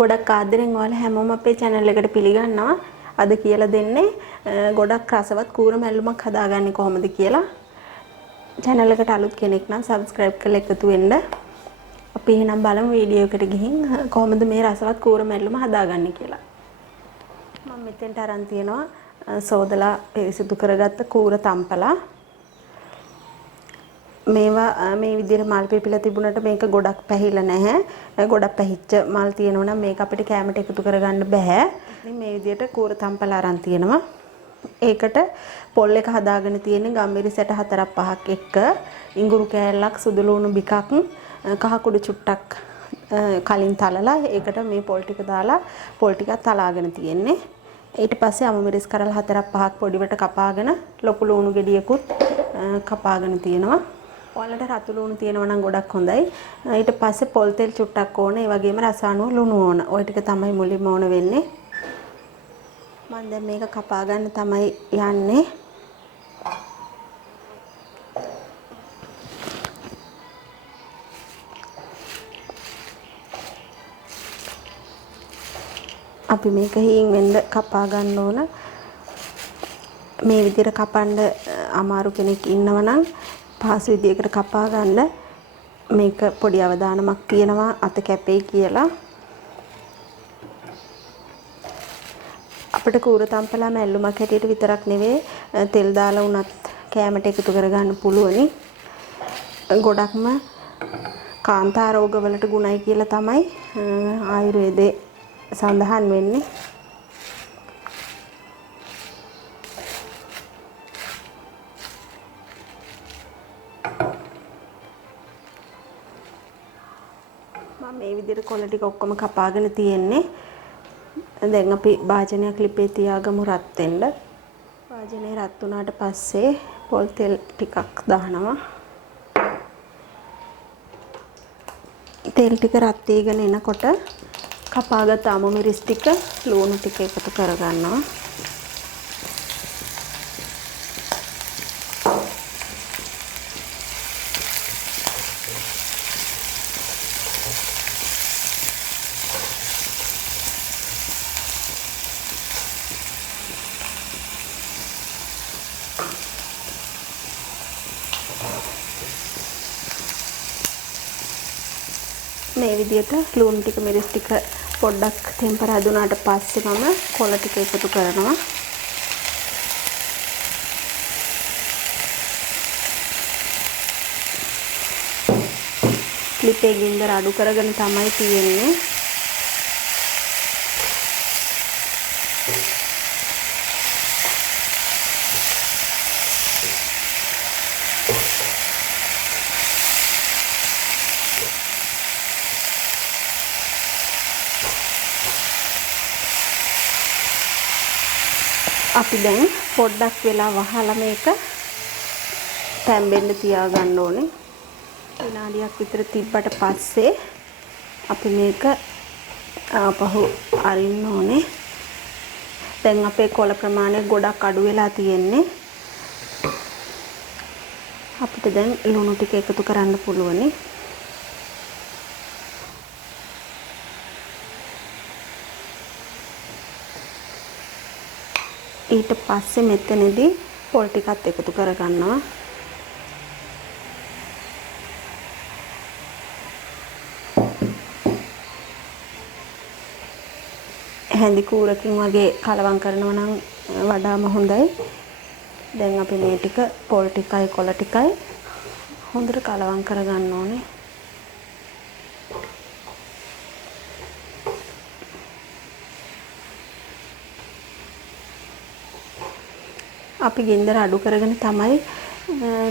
ගොඩක් ආදරෙන් ඔයාලා හැමෝම අපේ channel එකට පිළිගන්නවා. අද කියලා දෙන්නේ ගොඩක් රසවත් කූර මැල්ලුමක් හදාගන්නේ කොහොමද කියලා. channel එකට අලුත් කෙනෙක් නම් subscribe කරලා එකතු වෙන්න. අපි එහෙනම් බලමු වීඩියෝ එකට ගිහින් කොහොමද මේ රසවත් කූර මැල්ලුම හදාගන්නේ කියලා. මම මෙතෙන්ට අරන් තියනවා සෝදලා පිරිසිදු කරගත්ත කූර තම්පලා. මේවා මේ විදිහට මල් පිපිලා තිබුණාට මේක ගොඩක් පැහිලා නැහැ. ගොඩක් පැහිච්ච මල් තියෙනවා නම් මේක අපිට කැමරට එකතු කරගන්න බෑ. ඉතින් මේ විදිහට කූර තම්පලා අරන් තියෙනවා. ඒකට පොල් එක හදාගෙන තියෙන්නේ ගම්මිරි සැට 4-5ක් එක්ක ඉඟුරු කෑල්ලක් සුදු ලුණු බිකක් කහ කුඩු චුට්ටක් කලින් තලලා ඒකට මේ පොල් ටික දාලා පොල් ටිකක් තලාගෙන තියෙන්නේ. ඊට පස්සේ අමු මිරිස් කරල් 4-5ක් පොඩිවට කපාගෙන ලොකු ලුණු ගෙඩියකුත් කපාගෙන තියෙනවා. ඔයාලට රතු ලුණු තියෙනවා නම් ගොඩක් හොඳයි. ඊට පස්සේ පොල් තෙල් චුට්ටක් ඕන. ඒ වගේම රසායනික ලුණු ඕන. ওই ටික තමයි මුලින්ම ඕන වෙන්නේ. මම දැන් මේක කපා ගන්න තමයි යන්නේ. අපි මේක හීන් වෙන්න කපා ගන්න ඕන. මේ විදිහට කපන්න අමාරු කෙනෙක් ඉන්නවනම් පහසු විදිහකට කපා ගන්න. මේක පොඩි අවදානමක් තියෙනවා අත කැපෙයි කියලා. අපිට කූර තම්පලා මැල්ලුමක් හැටියට විතරක් නෙවෙයි තෙල් දාලා උනත් කෑමට එකතු කරගන්න පුළුවනි. ගොඩක්ම කාන්තා රෝගවලට ගුණයි කියලා තමයි ආයුර්වේදයේ සඳහන් වෙන්නේ. මම මේ විදිහට කොළ ටික ඔක්කොම කපාගෙන තියෙන්නේ. දැන් අපි භාජනයක් ලිපේ තියාගමු රත් වෙන්න. භාජනේ රත් වුණාට පස්සේ පොල් තෙල් ටිකක් දානවා. තෙල් ටික රත් වීගෙන එනකොට කපාගත් අමු මිරිස් ටික ලුණු ටික එකතු කරගන්නවා. මේ විදිහට ලුණු ටික මිරිස් ටික පොඩ්ඩක් ටෙම්පරා දුනාට පස්සේ මම කොළ ටික එකතු කරනවා. ලිපේ ගින්දර අඩු කරගෙන තමයි තියෙන්නේ. අපි දැන් පොඩ්ඩක් වෙලා වහලා මේක තැම්බෙන්න තියාගන්න ඕනේ. විනාඩියක් විතර තිබ්බට පස්සේ අපි මේක ආපහු අරින්න ඕනේ. දැන් අපේ කොළ ප්‍රමාණය ගොඩක් අඩු වෙලා තියෙන්නේ. අපිට දැන් ලුණු ටික එකතු කරන්න පුළුවනි. ඊට පස්සේ මෙතනදී පොල් ටිකත් එකතු කරගන්නවා. හැඳි කූරකින් වගේ කලවම් කරනවා නම් වඩාම හොඳයි. දැන් අපි මේ ටික පොල් ටිකයි කොළ ටිකයි හොඳට කලවම් කරගන්න ඕනේ. අපි ගින්දර අඩු කරගෙන තමයි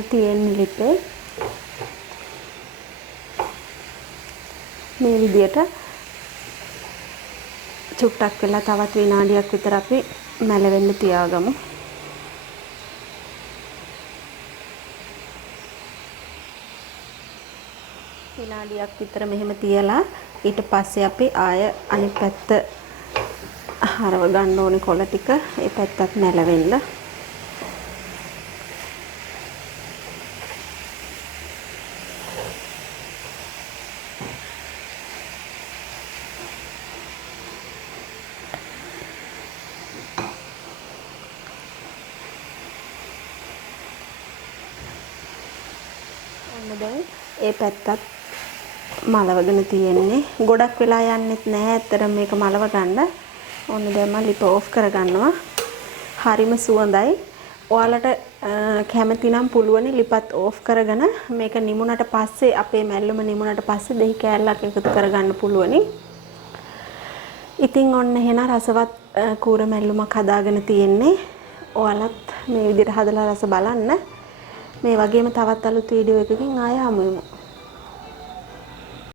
තියෙන්නේ ලිපේ. මේ විදිහට චුට්ටක් වෙලා තවත් විනාඩියක් විතර අපි මැලවෙන්න තියාගමු. විනාඩියක් විතර මෙහෙම තියලා ඊට පස්සේ අපි ආය අනිත් පැත්ත හරව ගන්න ඕනේ කොළ ටික. ඒ පැත්තත් මැලවෙන්න. දැන් ඒ පැත්තත් මලවගෙන තියෙන්නේ. ගොඩක් වෙලා යන්නෙත් නැහැ ඇත්තටම මේක මලව ගන්න. ඔන්න දැන් මම ලිප ඕෆ් කරගන්නවා. හරිම සුවඳයි. ඔයාලට කැමති නම් පුළුවනි ලිපත් ඕෆ් කරගෙන මේක නිමුණට පස්සේ අපේ මැල්ලුම නිමුණට පස්සේ දෙහි කෑල්ලක් එකතු කරගන්න පුළුවනි. ඉතින් ඔන්න එහෙනම් රසවත් කූර මැල්ලුමක් හදාගෙන තියෙන්නේ. ඔයාලත් මේ විදිහට හදලා රස බලන්න. මේ වගේම තවත් අලුත් වීඩියෝ එකකින් ආයෙ හමු වෙමු.